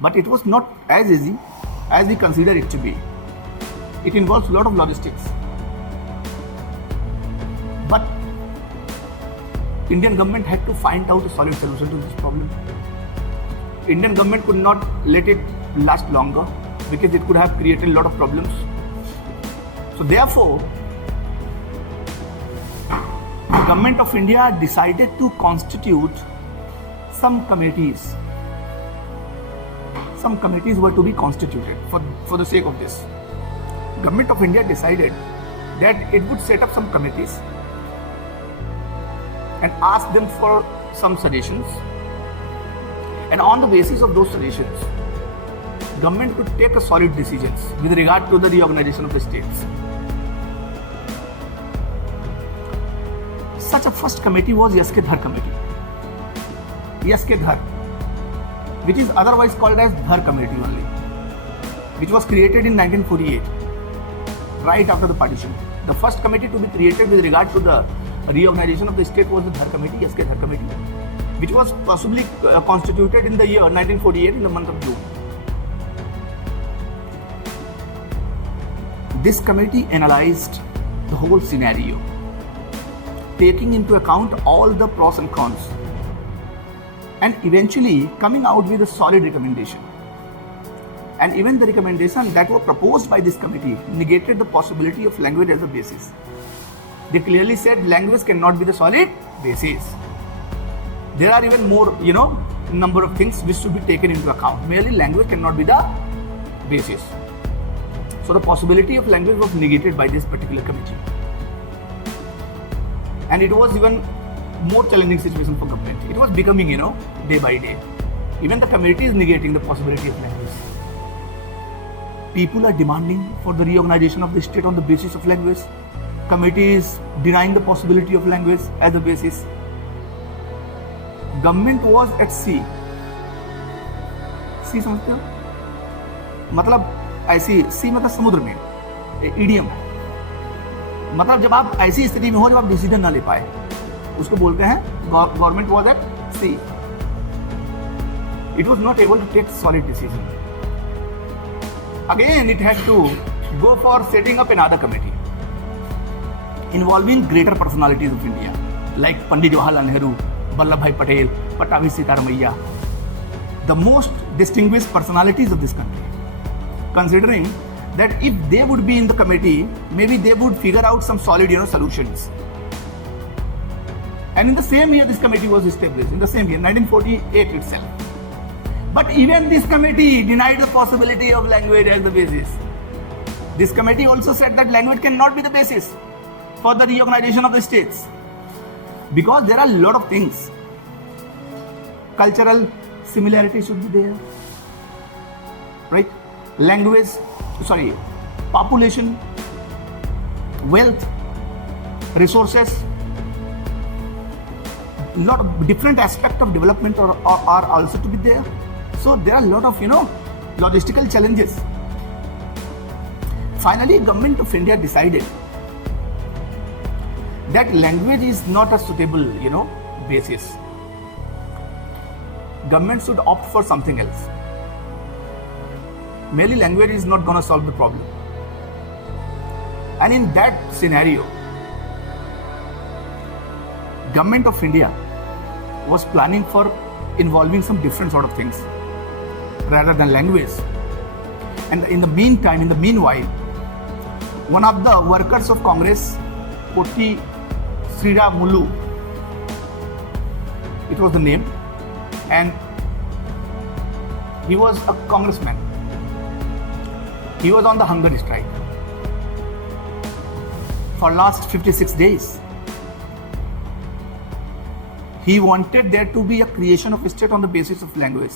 But it was not as easy as we consider it to be. It involves a lot of logistics. But Indian government had to find out a solid solution to this problem. Indian government could not let it last longer because it could have created a lot of problems. So therefore, the government of India decided to constitute some committees. Some committees were to be constituted for the sake of this. Government of India decided that it would set up some committees and ask them for some suggestions. And on the basis of those suggestions, government could take a solid decisions with regard to the reorganization of the states. Such a first committee was Yash Ke Dhar committee. Yash Ke Dhar, which is otherwise called as Dhar committee only, which was created in 1948, right after the partition. The first committee to be created with regard to the reorganization of the state was the Dhar committee, Yash Ke Dhar committee, which was possibly constituted in the year 1948 in the month of June. This committee analyzed the whole scenario, taking into account all the pros and cons, and eventually coming out with a solid recommendation. And even the recommendation that were proposed by this committee negated the possibility of language as a basis. They clearly said language cannot be the solid basis. There are even more, number of things which should be taken into account. Merely language cannot be the basis. So the possibility of language was negated by this particular committee. And it was even more challenging situation for government. It was becoming, day by day. Even the committee is negating the possibility of language. People are demanding for the reorganization of the state on the basis of language. Committee is denying the possibility of language as a basis. Government was at sea. Sea समझते हो? मतलब ऐसी sea मतलब समुद्र में, idiom है. मतलब जब आप ऐसी स्थिति में हो जब आप डिसीजन ना ले पाए, उसको बोलते हैं government was at sea. It was not able to take solid decision. Again, it had to go for setting up another committee involving greater personalities of India, like Pandit Jawaharlal Nehru, Vallabhbhai Patel, Pattabhi Sitaramaiah, the most distinguished personalities of this country. Considering that if they would be in the committee, maybe they would figure out some solid, solutions. And in the same year, this committee was established, in the same year, 1948 itself. But even this committee denied the possibility of language as the basis. This committee also said that language cannot be the basis for the reorganization of the states. Because there are a lot of things. Cultural similarity should be there. Right? Language, population, wealth, resources, lot of different aspects of development are also to be there. So there are a lot of, logistical challenges. Finally, Government of India decided that language is not a suitable, basis. Government should opt for something else. Merely language is not going to solve the problem. And in that scenario, Government of India was planning for involving some different sort of things rather than language. And in the meanwhile, one of the workers of Congress, Poti Srira Mulu, it was the name, and he was a congressman. He was on the hunger strike for last 56 days. He wanted there to be a creation of a state on the basis of language.